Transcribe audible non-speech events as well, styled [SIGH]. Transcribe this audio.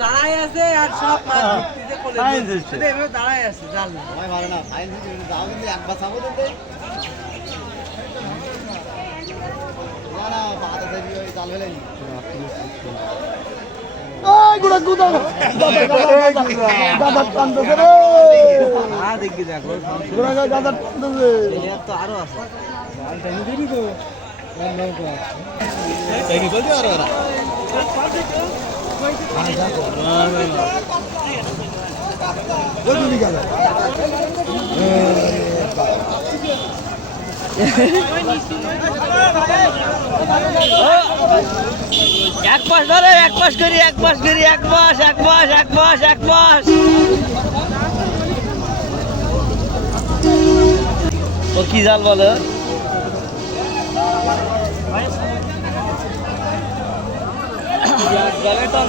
দাঁড়ায় আছে আর সব দাঁড়ায় আছে জাল বাদ আছে হ্যাঁ আরও [LAUGHS] এক মাস ধরে, এক মাস করি, এক মাস করি, এক মাস এক মাস এক মাস এক মাস। ও কি জাল বলো? గణితం